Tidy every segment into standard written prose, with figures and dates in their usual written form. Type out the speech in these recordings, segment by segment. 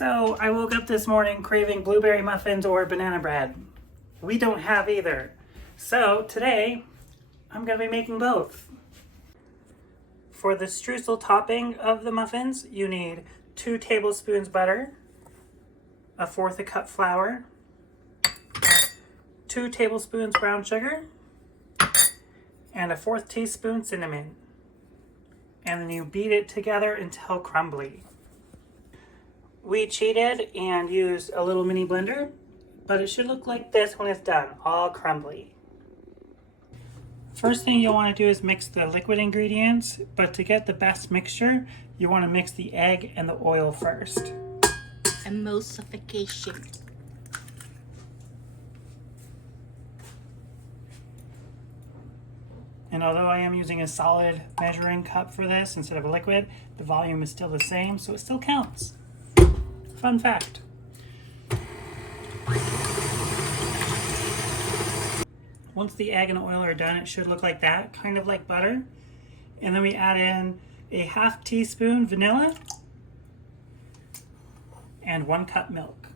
So I woke up this morning craving blueberry muffins or banana bread. We don't have either. So today I'm going to be making both. For the streusel topping of the muffins, you need 2 tablespoons butter, 1/4 cup flour, 2 tablespoons brown sugar, and 1/4 teaspoon cinnamon. And then you beat it together until crumbly. We cheated and used a little mini blender, but it should look like this when it's done, all crumbly. First thing you'll want to do is mix the liquid ingredients, but to get the best mixture, you want to mix the egg and the oil first. Emulsification. And although I am using a solid measuring cup for this instead of a liquid, the volume is still the same, so it still counts. Fun fact. Once the egg and oil are done, it should look like that, kind of like butter. And then we add in a 1/2 teaspoon vanilla and 1 cup milk.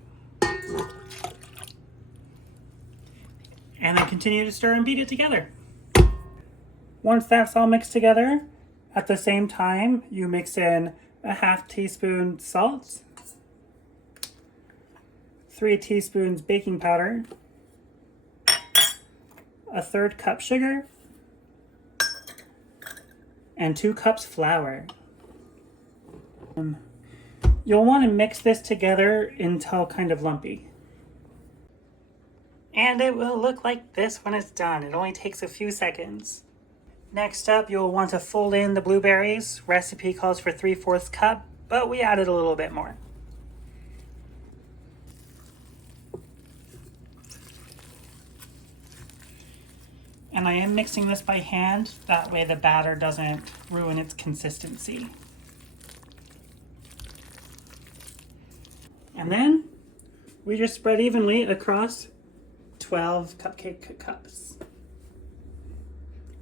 And then continue to stir and beat it together. Once that's all mixed together, at the same time, you mix in a 1/2 teaspoon salt, 3 teaspoons baking powder, 1/3 cup sugar, and 2 cups flour. You'll want to mix this together until kind of lumpy. And it will look like this when it's done. It only takes a few seconds. Next up, you'll want to fold in the blueberries. Recipe calls for 3/4 cup, but we added a little bit more. And I am mixing this by hand, that way the batter doesn't ruin its consistency. And then we just spread evenly across 12 cupcake cups.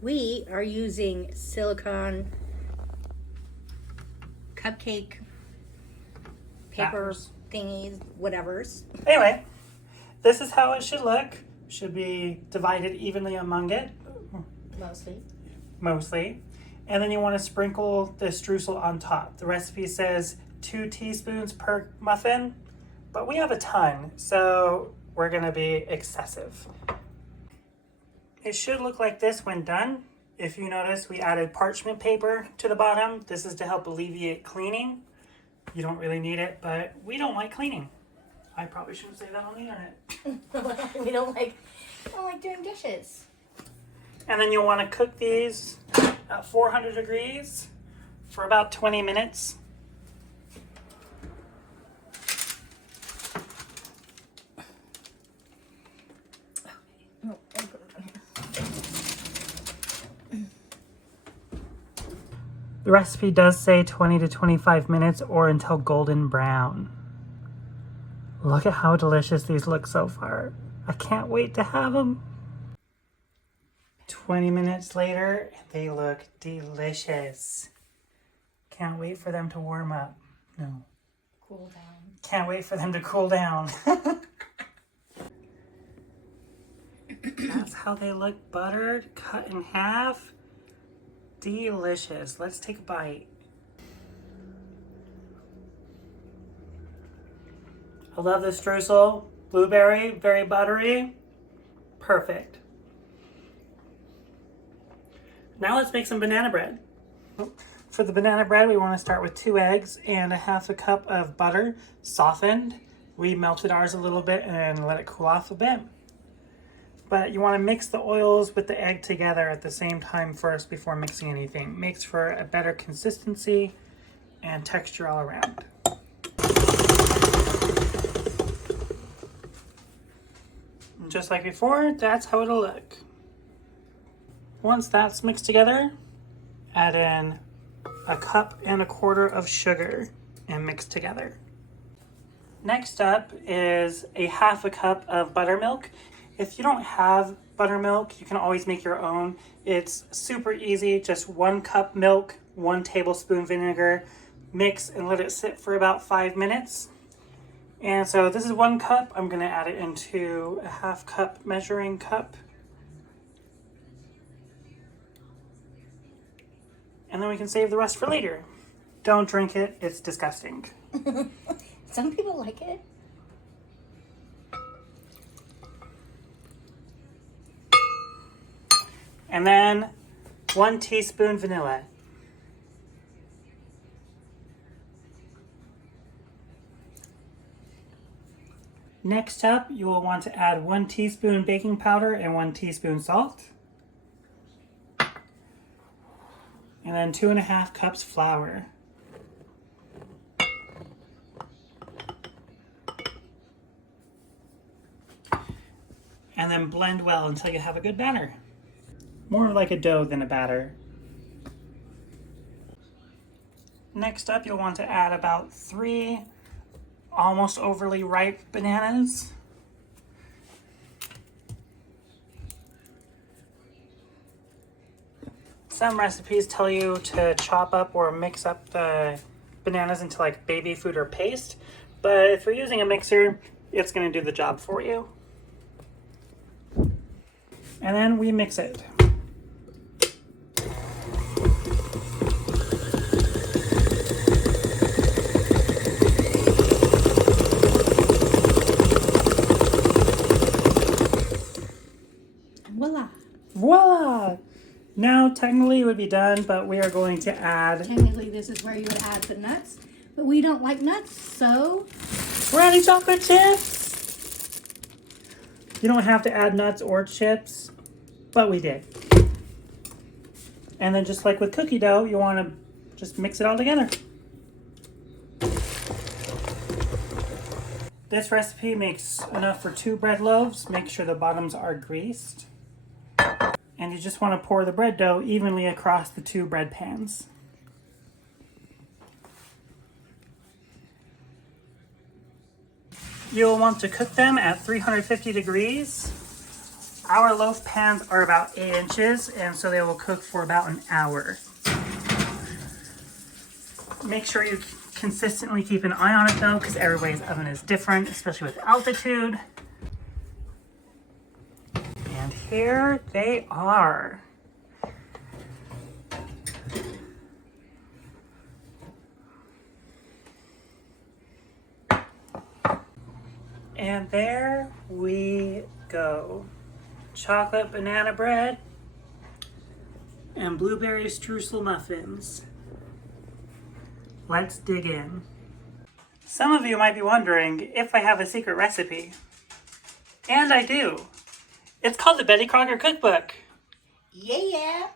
We are using silicone cupcake paper Batters. thingies, whatevers. Anyway, this is how it should look. Should be divided evenly among it, mostly. And then you want to sprinkle the streusel on top. The recipe says 2 teaspoons per muffin, but we have a ton, so we're going to be excessive. It should look like this when done. If you notice, we added parchment paper to the bottom. This is to help alleviate cleaning. You don't really need it, but we don't like cleaning. I probably shouldn't say that on the internet. We don't like doing dishes. And then you'll want to cook these at 400 degrees for about 20 minutes. The recipe does say 20 to 25 minutes or until golden brown. Look at how delicious these look so far. I can't wait to have them. 20 minutes later, and they look delicious. Can't wait for them to warm up. No. Cool down. Can't wait for them to cool down. That's how they look, buttered, cut in half. Delicious. Let's take a bite. I love the streusel. Blueberry, very buttery. Perfect. Now let's make some banana bread. For the banana bread, we want to start with 2 eggs and 1/2 cup of butter, softened. We melted ours a little bit and let it cool off a bit. But you want to mix the oils with the egg together at the same time first before mixing anything. Makes for a better consistency and texture all around. And just like before, that's how it'll look. Once that's mixed together, add in 1.25 cups of sugar and mix together. Next up is a 1/2 cup of buttermilk. If you don't have buttermilk, you can always make your own. It's super easy, just 1 cup milk, 1 tablespoon vinegar, mix and let it sit for about 5 minutes. And so this is 1 cup. I'm going to add it into a 1/2 cup measuring cup. And then we can save the rest for later. Don't drink it. It's disgusting. Some people like it. And then 1 teaspoon vanilla. Next up, you will want to add 1 teaspoon baking powder and 1 teaspoon salt. And then 2.5 cups flour. And then blend well until you have a good batter. More like a dough than a batter. Next up, you'll want to add about 3 almost overly ripe bananas. Some recipes tell you to chop up or mix up the bananas into like baby food or paste, but if you're using a mixer, it's going to do the job for you. And then we mix it. Voila. Voila! Now, technically it would be done, but we are going to add... Technically, this is where you would add the nuts, but we don't like nuts, so... We're adding chocolate chips! You don't have to add nuts or chips, but we did. And then just like with cookie dough, you want to just mix it all together. This recipe makes enough for 2 bread loaves. Make sure the bottoms are greased. And you just want to pour the bread dough evenly across the 2 bread pans. You'll want to cook them at 350 degrees. Our loaf pans are about 8 inches, and so they will cook for about an hour. Make sure you consistently keep an eye on it though, because everybody's oven is different, especially with altitude. And here they are. And there we go. Chocolate banana bread and blueberry streusel muffins. Let's dig in. Some of you might be wondering if I have a secret recipe. And I do. It's called the Betty Crocker Cookbook. Yeah.